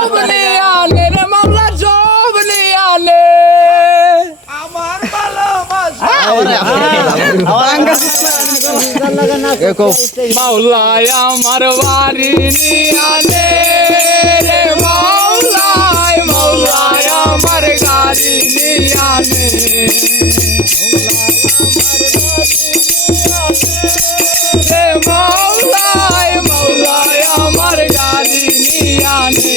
সব নিয়ে আনে রে মাওলা সব নিয়ে আনে আমার ভালোবাসা মাওলায় আমার বাড়ি নিয়ে আনে রে মাওলায় মাওলায় আমার গাড়ি নিয়ে আনে রে মাওলায় মাওলায় আমার গাড়ি নিয়ে আনে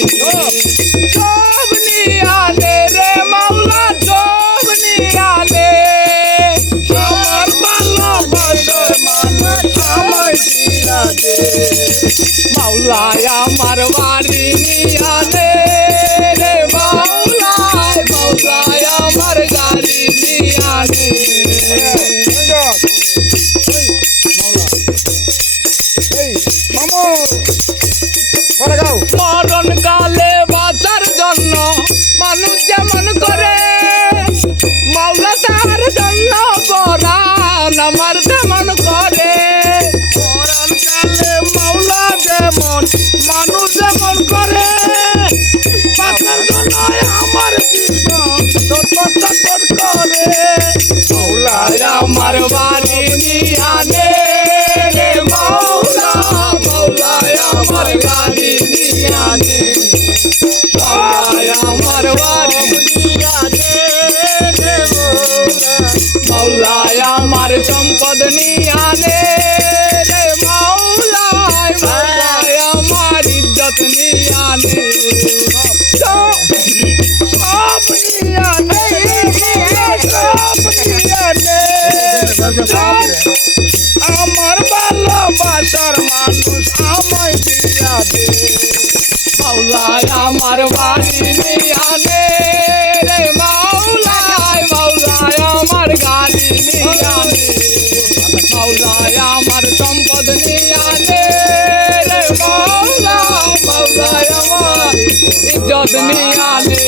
সব নিয়ে আনে রে মাওলা সব নিয়ে আনে আমার ভালোবাসার মানুষ আমায় দিয়া দে মাওলায় আমার বাড়ি নিয়ে আনে রে মাওলায় মাওলায় আমার গাড়ি নিয়ে আনে মরণ কালে বাঁচার জন্য মানুষ যেমন করে মাওলা তার জন্য পরাণ আমার তেমন করে মরণ কালে মাওলা যেমন মানুষ যেমন করে বাঁচার জন্য আমার জীবন ছটফট করে মাওলায় আমার বাড়ি নিয়ে আনে রে মাওলা মাওলায় আমার গাড়ি নিয়ে আনে মাওলায় আমার বাড়ি নিয়ে আনে রে মাওলায় আমার সম্পদ নিয়ে আনে রে মাওলায় মাওলায় আমার ইজ্জত নিয়ে আনে সব নিয়ে আনে সব নিয়ে আনে আমার ভালোবাসার মানুষ আমায় দিয়া দে মাওলায় আমার বাড়ি নিয়ে আনে রে মাওলায় মাওলায় আমার গাড়ি নিয়ে আনে মাওলায় আমার সম্পদ নিয়ে আনে রে মাওলায় মাওলায় আমার ইজ্জত নিয়ে আনে